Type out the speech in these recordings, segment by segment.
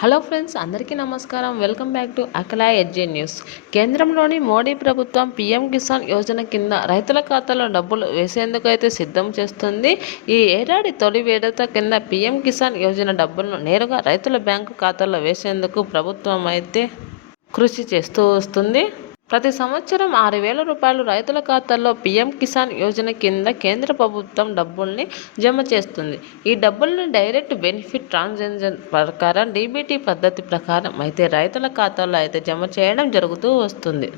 Hello friends అందరికీ నమస్కారం. Welcome back to అఖలా ఎడ్జే న్యూస్. కేంద్రంలోని మోడీ ప్రభుత్వం పీఎం కిసాన్ యోజన కింద రైతుల ఖాతాలో డబ్బులు వేసేందుకు అయితే సిద్ధం చేస్తుంది. ఈ ఏడాది తొలి వేడత కింద పీఎం కిసాన్ యోజన డబ్బులను నేరుగా రైతుల బ్యాంకు ఖాతాలో వేసేందుకు ప్రభుత్వం అయితే కృషి చేస్తూ వస్తుంది. ప్రతి సంవత్సరం ఆరు వేల రూపాయలు రైతుల ఖాతాల్లో పీఎం కిసాన్ యోజన కింద కేంద్ర ప్రభుత్వం డబ్బుల్ని జమ చేస్తుంది. ఈ డబ్బుల్ని డైరెక్ట్ బెనిఫిట్ ట్రాన్సాక్షన్ ప్రకారం డీబీటీ పద్ధతి ప్రకారం అయితే రైతుల ఖాతాల్లో అయితే జమ చేయడం జరుగుతూ వస్తుంది.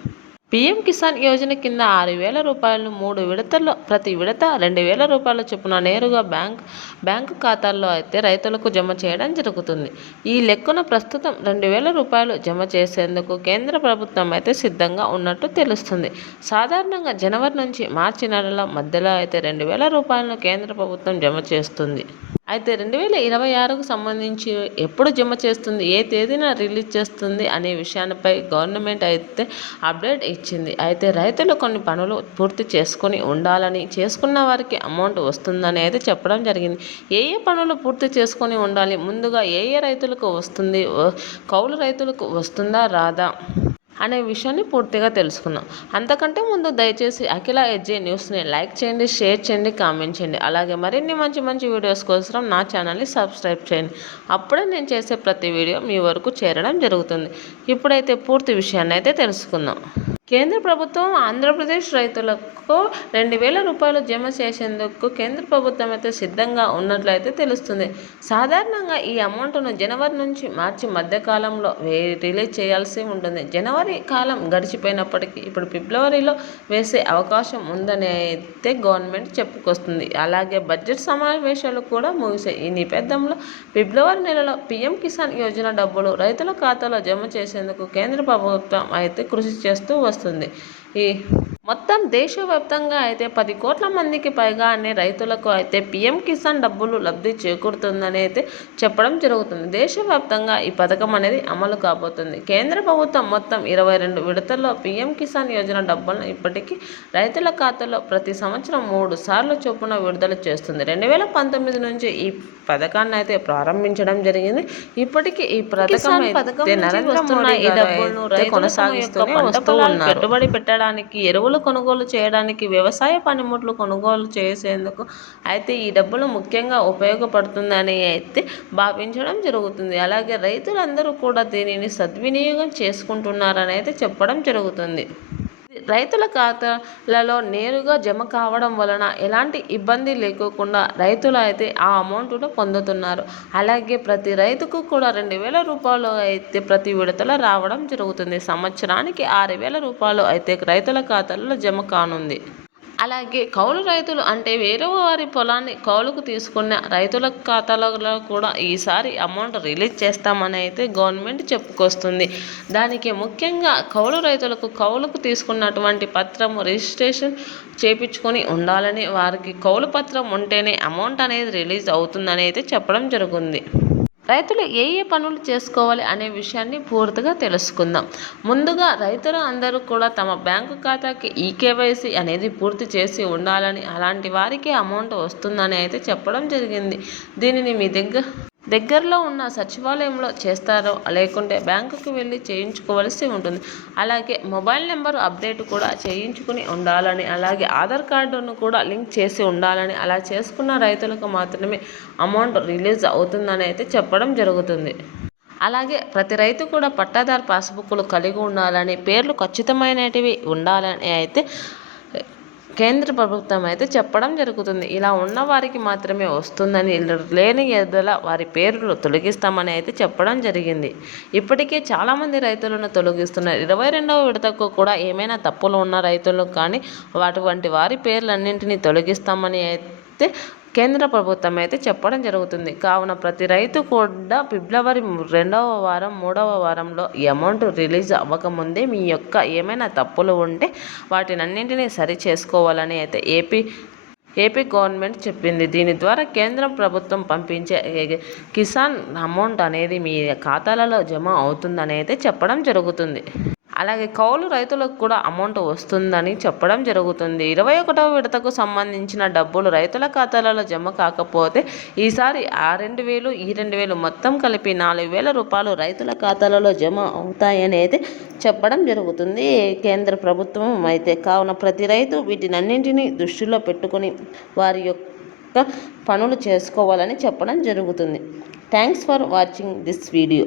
పీఎం కిసాన్ యోజన కింద ఆరు వేల రూపాయలను మూడు విడతల్లో ప్రతి విడత రెండు వేల రూపాయల చొప్పున నేరుగా బ్యాంక్ బ్యాంకు ఖాతాల్లో అయితే రైతులకు జమ చేయడం జరుగుతుంది. ఈ లెక్కన ప్రస్తుతం రెండు వేల రూపాయలు జమ చేసేందుకు కేంద్ర ప్రభుత్వం అయితే సిద్ధంగా ఉన్నట్టు తెలుస్తుంది. సాధారణంగా జనవరి నుంచి మార్చి నెలల మధ్యలో అయితే రెండు వేల రూపాయలను కేంద్ర ప్రభుత్వం జమ చేస్తుంది. అయితే రెండు వేల ఇరవై ఆరుకు సంబంధించి ఎప్పుడు జమ చేస్తుంది ఏ తేదీన రిలీజ్ చేస్తుంది అనే విషయాలపై గవర్నమెంట్ అయితే అప్డేట్ ఇచ్చింది. అయితే రైతులు కొన్ని పనులు పూర్తి చేసుకొని ఉండాలని చేసుకున్న వారికి అమౌంట్ వస్తుందని అయితే చెప్పడం జరిగింది. ఏ ఏ పనులు పూర్తి చేసుకొని ఉండాలి ముందుగా ఏ ఏ రైతులకు వస్తుంది కౌలు రైతులకు వస్తుందా రాదా? అనే విషయాన్ని పూర్తిగా తెలుసుకుందాం అంతకంటే ముందు దయచేసి అఖిల ఎడ్జే న్యూస్ని లైక్ చేయండి షేర్ చేయండి కామెంట్ చేయండి. అలాగే మరిన్ని మంచి మంచి వీడియోస్ కోసం నా ఛానల్ని సబ్స్క్రైబ్ చేయండి. అప్పుడే నేను చేసే ప్రతి వీడియో మీ వరకు చేరడం జరుగుతుంది. ఇప్పుడైతే పూర్తి విషయాన్ని అయితే తెలుసుకుందాం. కేంద్ర ప్రభుత్వం ఆంధ్రప్రదేశ్ రైతులకు రెండు వేల రూపాయలు జమ చేసేందుకు కేంద్ర ప్రభుత్వం అయితే సిద్ధంగా ఉన్నట్లయితే తెలుస్తుంది. సాధారణంగా ఈ అమౌంట్ను జనవరి నుంచి మార్చి మధ్యకాలంలో రిలీజ్ చేయాల్సి ఉంటుంది. జనవరి కాలం గడిచిపోయినప్పటికీ ఇప్పుడు ఫిబ్రవరిలో వేసే అవకాశం ఉందని అయితే గవర్నమెంట్ చెప్పుకొస్తుంది. అలాగే బడ్జెట్ సమావేశాలు కూడా ముగిసాయి. ఈ నేపథ్యంలో ఫిబ్రవరి నెలలో పీఎం కిసాన్ యోజన డబ్బులు రైతుల ఖాతాలో జమ చేసేందుకు కేంద్ర ప్రభుత్వం అయితే కృషి చేస్తూ వస్తుంది వస్తుంది. ఈ మొత్తం దేశవ్యాప్తంగా అయితే పది కోట్ల మందికి పైగా అనే రైతులకు అయితే పిఎం కిసాన్ డబ్బులు లబ్ధి చేకూరుతుందని అయితే చెప్పడం జరుగుతుంది. దేశవ్యాప్తంగా ఈ పథకం అనేది అమలు కాబోతుంది. కేంద్ర ప్రభుత్వం మొత్తం ఇరవై రెండు విడతల్లో పిఎం కిసాన్ యోజన డబ్బులను ఇప్పటికీ రైతుల ఖాతాలో ప్రతి సంవత్సరం మూడు సార్లు చొప్పున విడుదల చేస్తుంది. రెండు వేల పంతొమ్మిది నుంచి ఈ పథకాన్ని అయితే ప్రారంభించడం జరిగింది. ఇప్పటికీ ఈ పథకం మోడీ ఈ డబ్బులను కొనసాగిస్తూ పెట్టుబడి పెట్టడానికి ఎరువులు కొనుగోలు చేయడానికి వ్యవసాయ పనిముట్లు కొనుగోలు చేసేందుకు అయితే ఈ డబ్బులు ముఖ్యంగా ఉపయోగపడుతుందని అయితే భావించడం జరుగుతుంది. అలాగే రైతులందరూ కూడా దీనిని సద్వినియోగం చేసుకుంటున్నారని అయితే చెప్పడం జరుగుతుంది. రైతుల ఖాతాలలో నేరుగా జమ కావడం వలన ఎలాంటి ఇబ్బంది లేకోకుండా రైతులు అయితే ఆ అమౌంట్ను పొందుతున్నారు. అలాగే ప్రతి రైతుకు కూడా రెండు వేల రూపాయలు అయితే ప్రతి విడతల రావడం జరుగుతుంది. సంవత్సరానికి ఆరు వేల రూపాయలు అయితే రైతుల ఖాతాలలో జమ కానుంది. అలాగే కౌలు రైతులు అంటే వేరే వారి పొలాన్ని కౌలుకు తీసుకున్న రైతుల ఖాతాలలో కూడా ఈసారి అమౌంట్ రిలీజ్ చేస్తామని అయితే గవర్నమెంట్ చెప్పుకొస్తుంది. దానికి ముఖ్యంగా కౌలు రైతులకు కౌలుకు తీసుకున్నటువంటి పత్రం రిజిస్ట్రేషన్ చేపించుకొని ఉండాలని వారికి కౌలు పత్రం ఉంటేనే అమౌంట్ అనేది రిలీజ్ అవుతుందని అయితే చెప్పడం జరుగుతుంది రైతులు ఏ ఏ పనులు చేసుకోవాలి అనే విషయాన్ని పూర్తిగా తెలుసుకుందాం. ముందుగా రైతులు అందరూ కూడా తమ బ్యాంకు ఖాతాకి ఈకేవైసీ అనేది పూర్తి చేసి ఉండాలని అలాంటి వారికి అమౌంట్ వస్తుందని అయితే చెప్పడం జరిగింది. దీనిని మీ దగ్గర దగ్గరలో ఉన్న సచివాలయంలో చేస్తారో లేకుంటే బ్యాంకుకి వెళ్ళి చేయించుకోవలసి ఉంటుంది. అలాగే మొబైల్ నెంబర్ అప్డేట్ కూడా చేయించుకుని ఉండాలని అలాగే ఆధార్ కార్డును కూడా లింక్ చేసి ఉండాలని అలా చేసుకున్న రైతులకు మాత్రమే అమౌంట్ రిలీజ్ అవుతుందని అయితే చెప్పడం జరుగుతుంది. అలాగే ప్రతి రైతు కూడా పట్టాదారు పాస్బుక్లు కలిగి ఉండాలని పేర్లు ఖచ్చితమైనటివి ఉండాలని అయితే కేంద్ర ప్రభుత్వం అయితే చెప్పడం జరుగుతుంది. ఇలా ఉన్న వారికి మాత్రమే వస్తుందని లేని ఎదుల వారి పేర్లు తొలగిస్తామని అయితే చెప్పడం జరిగింది. ఇప్పటికే చాలామంది రైతులను తొలగిస్తున్నారు. ఇరవై రెండవ విడతకు కూడా ఏమైనా తప్పులు ఉన్న రైతులు కానీ వాటి వంటి వారి పేర్లన్నింటినీ తొలగిస్తామని అయితే కేంద్ర ప్రభుత్వం అయితే చెప్పడం జరుగుతుంది. కావున ప్రతి రైతు కూడా ఫిబ్రవరి రెండవ వారం మూడవ వారంలో ఈ అమౌంట్ రిలీజ్ అవ్వకముందే మీ యొక్క ఏమైనా తప్పులు ఉంటే వాటినన్నింటినీ సరి చేసుకోవాలని అయితే ఏపీ ఏపీ గవర్నమెంట్ చెప్పింది. దీని ద్వారా కేంద్ర ప్రభుత్వం పంపించే కిసాన్ అమౌంట్ అనేది మీ ఖాతాలలో జమ అవుతుందని అయితే చెప్పడం జరుగుతుంది. అలాగే కౌలు రైతులకు కూడా అమౌంట్ వస్తుందని చెప్పడం జరుగుతుంది. ఇరవై ఒకటవ విడతకు సంబంధించిన డబ్బులు రైతుల ఖాతాలలో జమ కాకపోతే ఈసారి ఆ రెండు వేలు ఈ రెండు వేలు మొత్తం కలిపి నాలుగు వేల రూపాయలు రైతుల ఖాతాలలో జమ అవుతాయని అయితే చెప్పడం జరుగుతుంది. కేంద్ర ప్రభుత్వం అయితే కావున ప్రతి రైతు వీటినన్నింటినీ దృష్టిలో పెట్టుకొని వారి యొక్క పనులు చేసుకోవాలని చెప్పడం జరుగుతుంది. Thanks for watching this video.